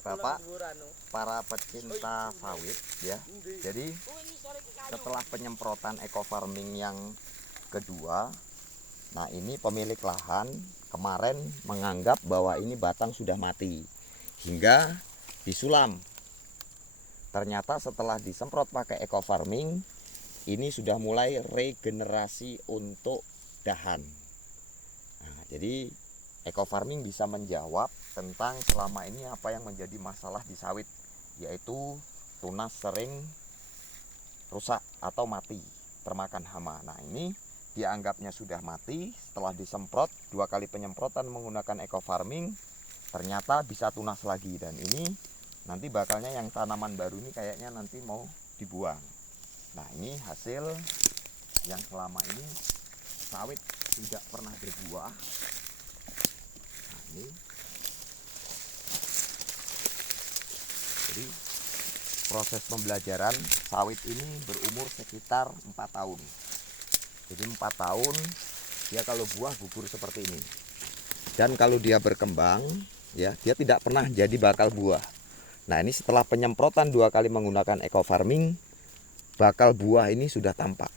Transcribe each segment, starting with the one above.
Bapak, para pecinta sawit ya. Jadi setelah penyemprotan eco farming yang kedua, nah ini pemilik lahan kemarin menganggap bahwa ini batang sudah mati hingga disulam. Ternyata setelah disemprot pakai eco farming, ini sudah mulai regenerasi untuk dahan. Nah, jadi eco farming bisa menjawab tentang selama ini apa yang menjadi masalah di sawit, yaitu tunas sering rusak atau mati termakan hama. Nah ini dianggapnya sudah mati setelah disemprot 2 kali penyemprotan menggunakan eco farming, ternyata bisa tunas lagi. Dan ini nanti bakalnya yang tanaman baru ini kayaknya nanti mau dibuang. Nah ini hasil yang selama ini sawit tidak pernah berbuah. Nah ini jadi proses pembelajaran sawit ini berumur sekitar 4 tahun. Jadi 4 tahun dia kalau buah gugur seperti ini. Dan kalau dia berkembang ya, dia tidak pernah jadi bakal buah. Nah, ini setelah penyemprotan 2 kali menggunakan eco farming, bakal buah ini sudah tampak.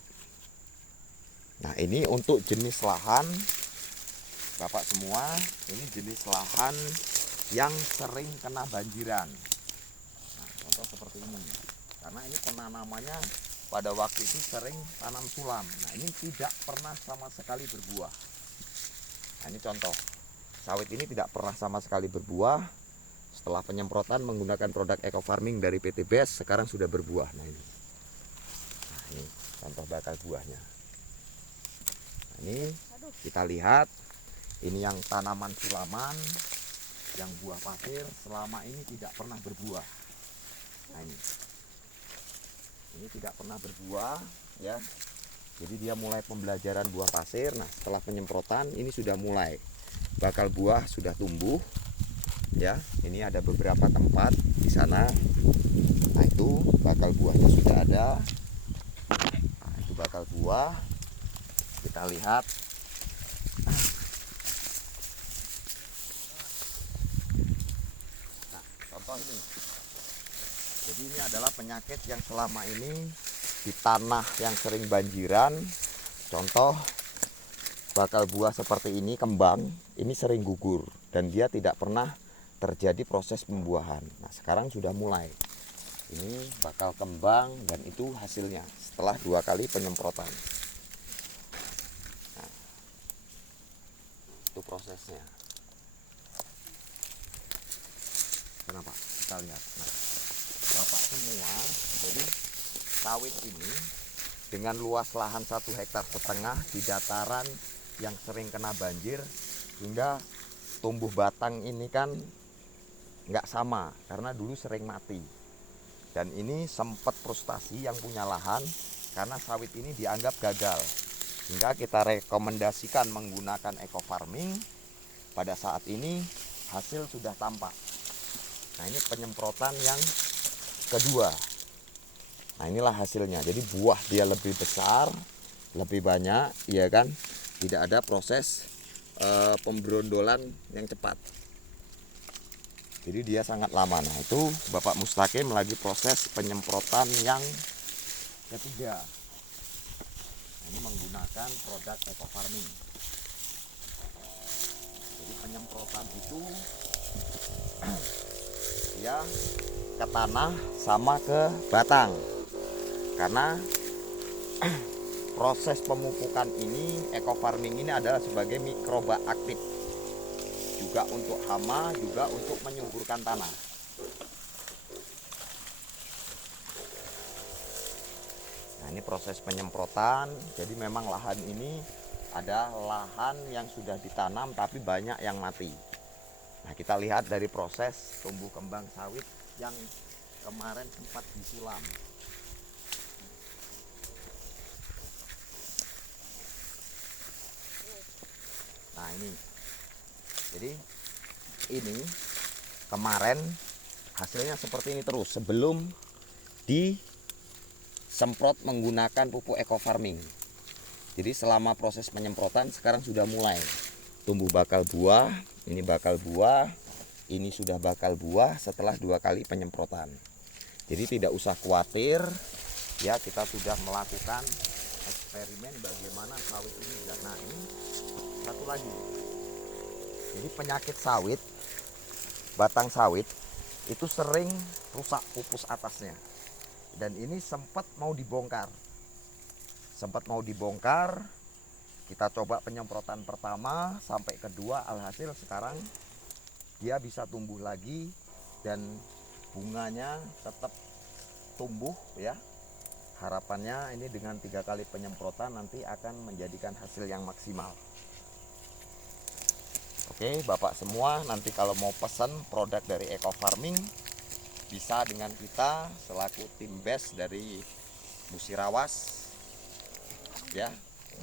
Nah, ini untuk jenis lahan Bapak semua, ini jenis lahan yang sering kena banjiran. Contoh seperti ini, karena ini penanamannya pada waktu itu sering tanam sulam. Nah ini tidak pernah sama sekali berbuah. Nah ini contoh, sawit ini tidak pernah sama sekali berbuah. Setelah penyemprotan menggunakan produk eco farming dari PT BEST, sekarang sudah berbuah. Nah ini contoh bakal buahnya. Nah, ini kita lihat, ini yang tanaman sulaman, yang buah pasir selama ini tidak pernah berbuah. Nah ini tidak pernah berbuah ya. Jadi dia mulai pembelajaran buah pasir. Nah setelah penyemprotan ini sudah mulai bakal buah sudah tumbuh ya. Ini ada beberapa tempat di sana. Nah itu bakal buahnya sudah ada. Nah, itu bakal buah. Kita lihat. Nah contoh ini. Jadi ini adalah penyakit yang selama ini di tanah yang sering banjiran. Contoh bakal buah seperti ini, kembang, ini sering gugur dan dia tidak pernah terjadi proses pembuahan. Nah sekarang sudah mulai. Ini bakal kembang dan itu hasilnya setelah 2 kali penyemprotan. Nah, itu prosesnya. Kenapa? Kita lihat. Nah, Bapak semua, jadi sawit ini dengan luas lahan 1,5 hektar di dataran yang sering kena banjir, hingga tumbuh batang ini kan nggak sama karena dulu sering mati. Dan ini sempat frustasi yang punya lahan karena sawit ini dianggap gagal, hingga kita rekomendasikan menggunakan eco farming. Pada saat ini hasil sudah tampak. Nah ini penyemprotan yang kedua. Nah inilah hasilnya. Jadi buah dia lebih besar, lebih banyak, ya kan? Tidak ada proses pemberondolan yang cepat. Jadi dia sangat lama. Nah itu Bapak Mustaqim lagi proses penyemprotan yang ketiga. Nah, ini menggunakan produk eco farming. Jadi penyemprotan itu ya ke tanah sama ke batang, karena proses pemupukan ini eco farming ini adalah sebagai mikroba aktif, juga untuk hama, juga untuk menyuburkan tanah. Nah ini proses penyemprotan. Jadi memang lahan ini ada lahan yang sudah ditanam tapi banyak yang mati. Nah kita lihat dari proses tumbuh kembang sawit yang kemarin sempat disulam. Nah ini, jadi ini kemarin hasilnya seperti ini terus sebelum disemprot menggunakan pupuk eco farming. Jadi selama proses penyemprotan sekarang sudah mulai tumbuh bakal buah. Ini bakal buah. ini sudah bakal buah setelah 2 kali penyemprotan. Jadi tidak usah khawatir ya, kita sudah melakukan eksperimen bagaimana sawit ini. Nah ini satu lagi, jadi penyakit sawit, batang sawit itu sering rusak pupus atasnya, dan ini sempat mau dibongkar. Kita coba penyemprotan pertama sampai kedua, alhasil sekarang dia bisa tumbuh lagi dan bunganya tetap tumbuh ya. Harapannya ini dengan 3 kali penyemprotan nanti akan menjadikan hasil yang maksimal. Oke Bapak semua, nanti kalau mau pesan produk dari Eco Farming bisa dengan kita selaku tim base dari Musirawas ya,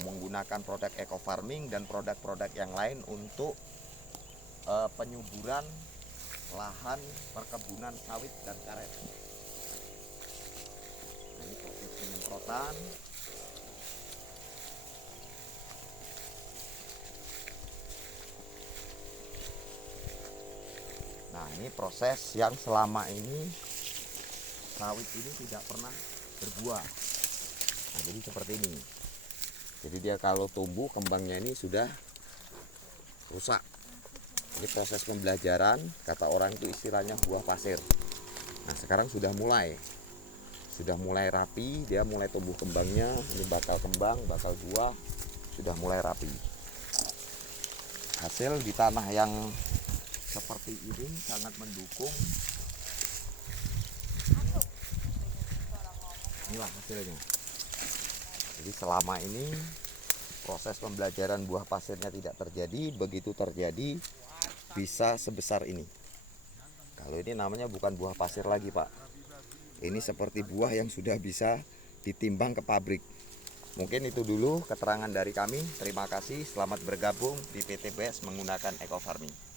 menggunakan produk Eco Farming dan produk-produk yang lain untuk penyuburan lahan perkebunan sawit dan karet. Ini proses penyemprotan. Nah ini proses yang selama ini sawit ini tidak pernah berbuah. Nah jadi seperti ini. Jadi dia kalau tumbuh kembangnya ini sudah rusak. Ini proses pembelajaran, kata orang itu istilahnya buah pasir. Nah sekarang sudah mulai rapi, dia mulai tumbuh kembangnya. Ini bakal kembang, bakal buah, sudah mulai rapi. Hasil di tanah yang seperti ini sangat mendukung. Inilah hasilnya. Jadi selama ini proses pembelajaran buah pasirnya tidak terjadi, begitu terjadi bisa sebesar ini. Kalau ini namanya bukan buah pasir lagi Pak, ini seperti buah yang sudah bisa ditimbang ke pabrik. Mungkin itu dulu keterangan dari kami. Terima kasih, selamat bergabung di PT BES menggunakan Eco Farming.